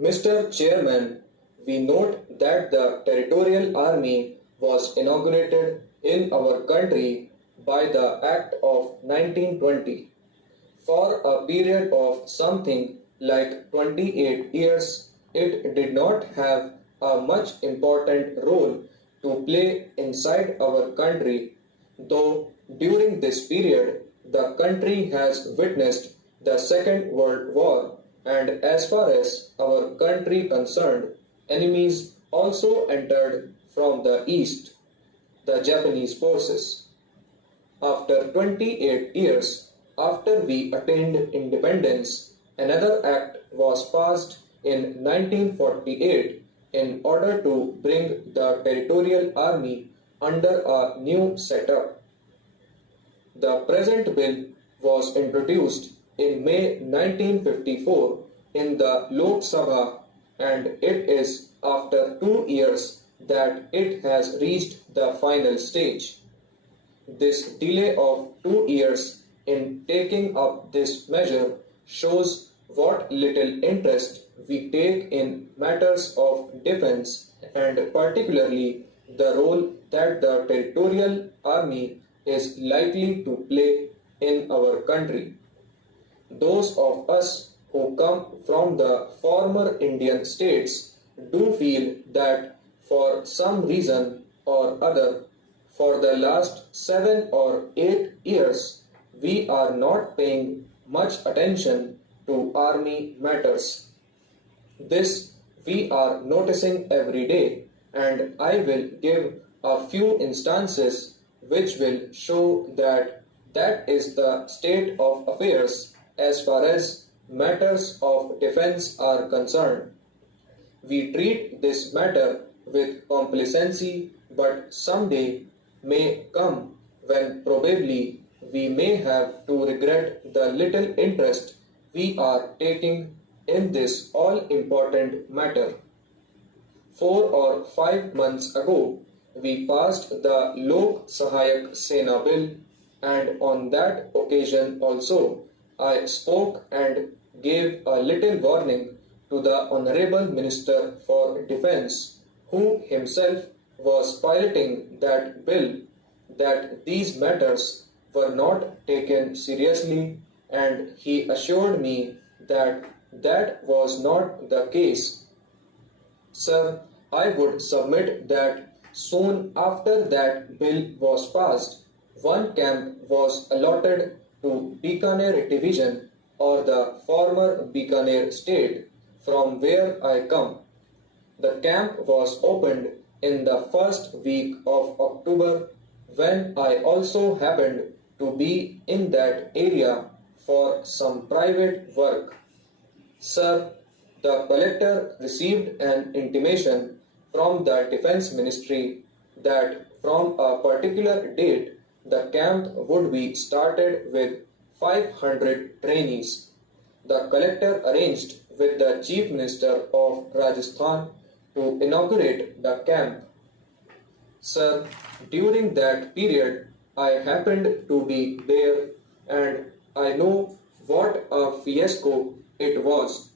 Mr. Chairman, we note that the Territorial Army was inaugurated in our country by the Act of 1920. For a period of something like 28 years, it did not have a much important role to play inside our country, though during this period the country has witnessed the Second World War, and as far as our country concerned, enemies also entered from the east, the Japanese forces. After 28 years after we attained independence, another act was passed in 1948 in order to bring the Territorial Army under a new setup. The present bill was introduced in May 1954 in the Lok Sabha, and it is after 2 years that it has reached the final stage. This delay of 2 years in taking up this measure shows what little interest we take in matters of defense, and particularly the role that the Territorial Army is likely to play in our country. Those of us who come from the former Indian states do feel that for some reason or other, for the last 7 or 8 years, we are not paying much attention to army matters. This we are noticing every day, and I will give a few instances which will show that that is the state of affairs as far as matters of defense are concerned. We treat this matter with complacency, but someday may come when probably we may have to regret the little interest we are taking in this all important matter. 4 or 5 months ago, we passed the Lok Sahayak Sena Bill, and on that occasion also I spoke and gave a little warning to the Honorable Minister for Defence, who himself was piloting that bill, that these matters were not taken seriously, and he assured me that that was not the case. Sir, I would submit that soon after that bill was passed, one camp was allotted to Bikaner Division, or the former Bikaner state from where I come. The camp was opened in the first week of October, when I also happened to be in that area for some private work. Sir, the collector received an intimation from the Defense Ministry that from a particular date the camp would be started with 500 trainees. The collector arranged with the Chief Minister of Rajasthan to inaugurate the camp. Sir, during that period I happened to be there, and I know what a fiasco it was.